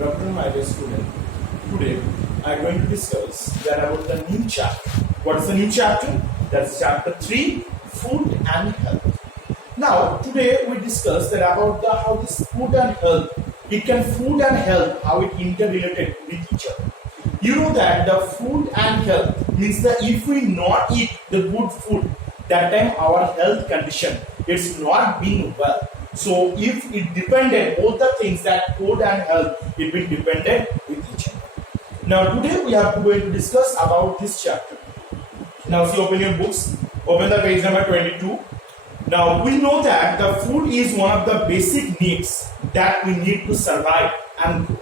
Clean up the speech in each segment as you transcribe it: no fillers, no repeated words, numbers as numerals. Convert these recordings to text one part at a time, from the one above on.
Good afternoon, my dear student. Today, I am going to discuss about the new chapter. What is the new chapter? That's chapter 3, Food and Health. Now, today we discuss about how this food and health, food and health, how it interrelated with each other. You know that the food and health means that if we not eat the good food, that time our health condition it's not being well. So if it depended, both the things that food and health, it will dependent with each other. Now today we are going to discuss about this chapter. Now see, open your books, open the page number 22. Now we know that the food is one of the basic needs that we need to survive and grow.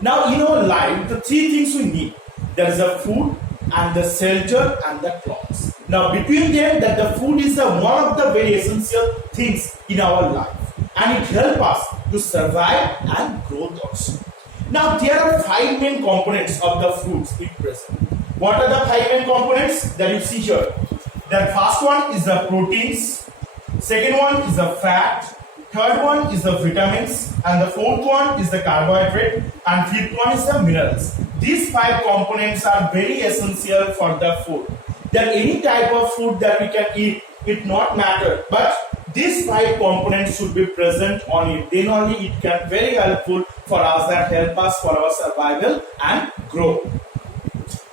Now in our life, the three things we need, there is the food and the shelter and the clothes. Now between them, that the food is one of the very essential things in our life, and it helps us to survive and grow also. Now there are 5 main components of the foods it present. What are the 5 main components that you see here? The first one is the proteins, second one is the fat, third one is the vitamins, and the fourth one is the carbohydrate, and fifth one is the minerals. These 5 components are very essential for the food. That any type of food that we can eat, it not matter, but these 5 components should be present on it. Then only it can very helpful for us, that help us for our survival and grow.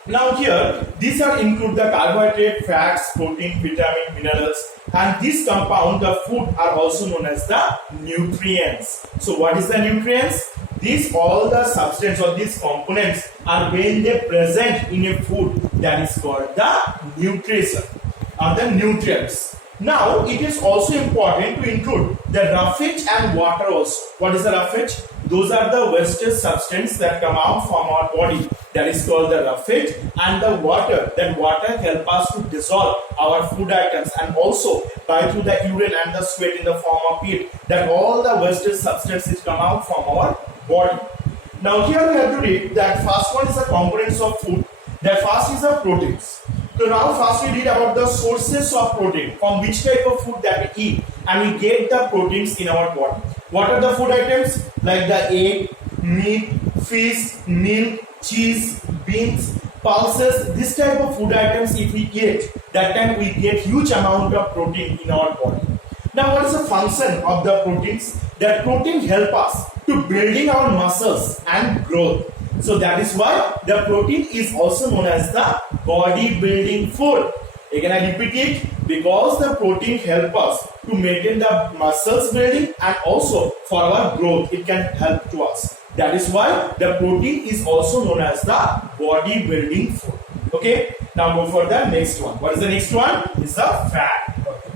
Now here, these are include the carbohydrate, fats, protein, vitamin, minerals, and these compound the food are also known as the nutrients. So what is the nutrients? These all the substance or these components are when they present in a food, that is called the nutrition or the nutrients. Now it is also important to include the roughage and water also. What is the roughage? Those are the wastage substance that come out from our body, that is called the roughage, and the water, that water help us to dissolve our food items, and also by through the urine and the sweat in the form of pit, that all the wastage substances come out from our body. Now here we have to read that first one is the components of food. That first is the proteins. So now first we read about the sources of protein, from which type of food that we eat, and we get the proteins in our body. What are the food items? Like the egg, meat, fish, milk, cheese, beans, pulses. This type of food items if we eat, that time we get huge amount of protein in our body. Now what is the function of the proteins? That protein help us to building our muscles and growth. So that is why the protein is also known as the body building food. Again I repeat it, because the protein help us to maintain the muscles building and also for our growth, it can help to us. That is why the protein is also known as the body building food. Okay, now go for the next one. What is the next one? Is the fat. Okay.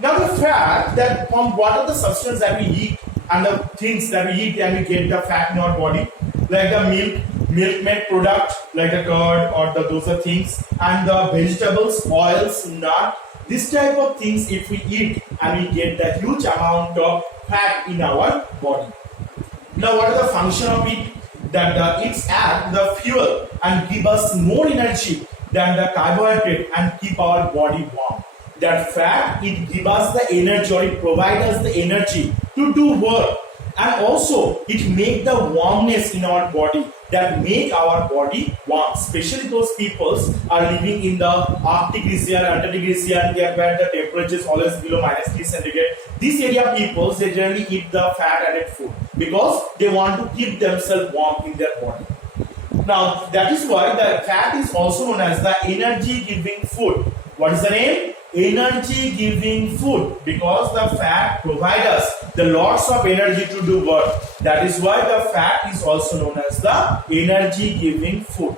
Now the fat, that from what are the substances that we eat and the things that we eat and we get the fat in our body, like the milk-made product, like the curd or those are things, and the vegetables, oils, nut, this type of things if we eat, and we get the huge amount of fat in our body. Now what is the function of it? That it's act the fuel and give us more energy than the carbohydrate and keep our body warm. That fat, it give us the energy, or it provide us the energy to do work, and also it make the warmness in our body, that make our body warm. Especially those peoples are living in the Arctic region, Antarctic region, where the temperature is always below -3 centigrade. This area peoples, they generally eat the fat added food because they want to keep themselves warm in their body. Now that is why the fat is also known as the energy giving food. What is the name? Energy giving food, because the fat provide us the lots of energy to do work. That is why the fat is also known as the energy giving food.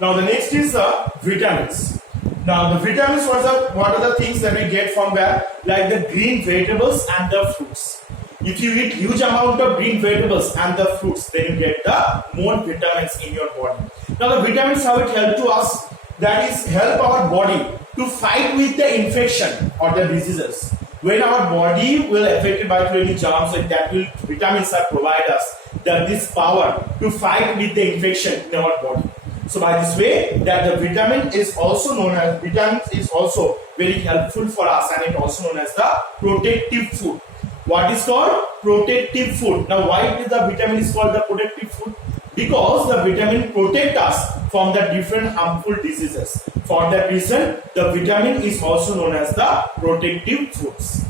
Now the next is the vitamins. Now the vitamins, what are the things that we get from where? Like the green vegetables and the fruits. If you eat huge amount of green vegetables and the fruits, then you get the more vitamins in your body. Now the vitamins, how it help to us? That is help our body to fight with the infection or the diseases. When our body will affected by any germs, like that will vitamins are provide us this power to fight with the infection in our body. So by this way, that the vitamin is also known as vitamins is also very helpful for us, and it also known as the protective food. What is called protective food? Now why is the vitamin is called the protective food? because the vitamin protect us from the different harmful diseases. For that reason, the vitamin is also known as the protective foods.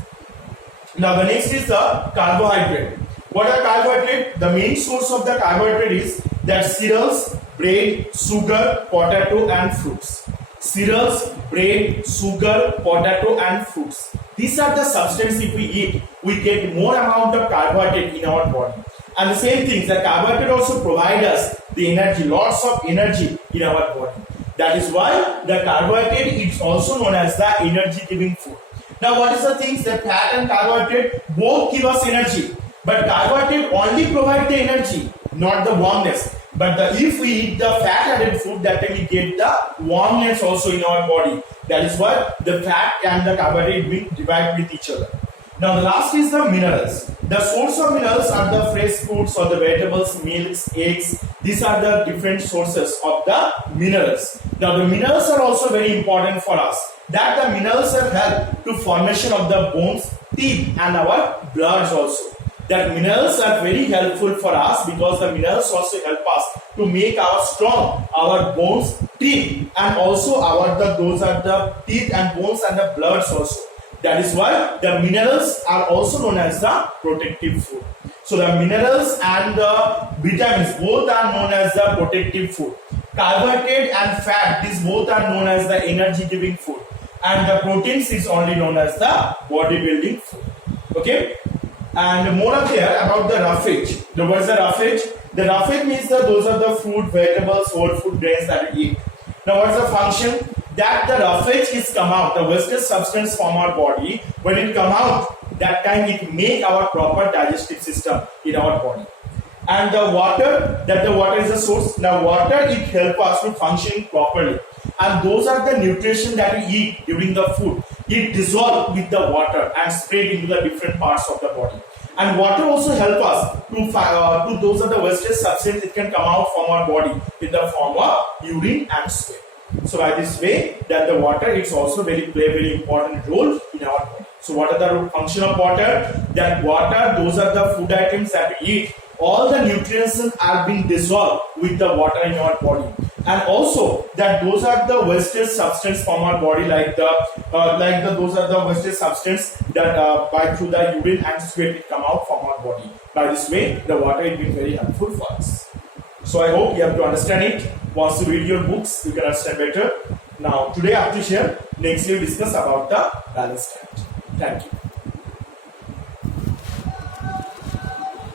Now the next is the carbohydrate. What are carbohydrate? The main source of the carbohydrate is that cereals, bread, sugar, potato and fruits. Cereals, bread, sugar, potato and fruits. These are the substances if we eat, we get more amount of carbohydrate in our body. And the same thing, the carbohydrate also provide us the energy, lots of energy in our body. That is why the carbohydrate is also known as the energy giving food. Now what is the things that fat and carbohydrate both give us energy, but carbohydrate only provide the energy, not the warmness. But if we eat the fat added food, that time we get the warmness also in our body. That is why the fat and the carbohydrate will divide with each other. Now the last is the minerals. The source of minerals are the fresh fruits or the vegetables, milks, eggs. These are the different sources of the minerals. Now the minerals are also very important for us. That the minerals have help to formation of the bones, teeth and our bloods also. That minerals are very helpful for us because the minerals also help us to make our strong, our bones, teeth and also those are the teeth and bones and the bloods also. That is why the minerals are also known as the protective food. So the minerals and the vitamins both are known as the protective food. Carbohydrate and fat, these both are known as the energy giving food. And the proteins is only known as the bodybuilding food. Okay? And more are there about the roughage. What is the roughage? The roughage means that those are the fruit, vegetables, whole food grains that we eat. Now what is the function? That the roughage is come out, the wasted substance from our body. When it come out, that time it make our proper digestive system in our body. And the water, that the water is the source. Now water, it help us to function properly. And those are the nutrition that we eat during the food. It dissolve with the water and spread into the different parts of the body. And water also help us to those are the wasted substance, it can come out from our body in the form of urine and sweat. So by this way, that the water is also play a very important role in our body. So what are the function of water? That water, those are the food items that we eat. All the nutrients are being dissolved with the water in our body. And also that those are the wasted substance from our body, those are the wasted substance that by through the urine and sweat it come out from our body. By this way, the water is being very helpful for us. So I hope you have to understand it. Once you read your books, you can understand better. Now today after share, next we will discuss about the balanced diet. Thank you.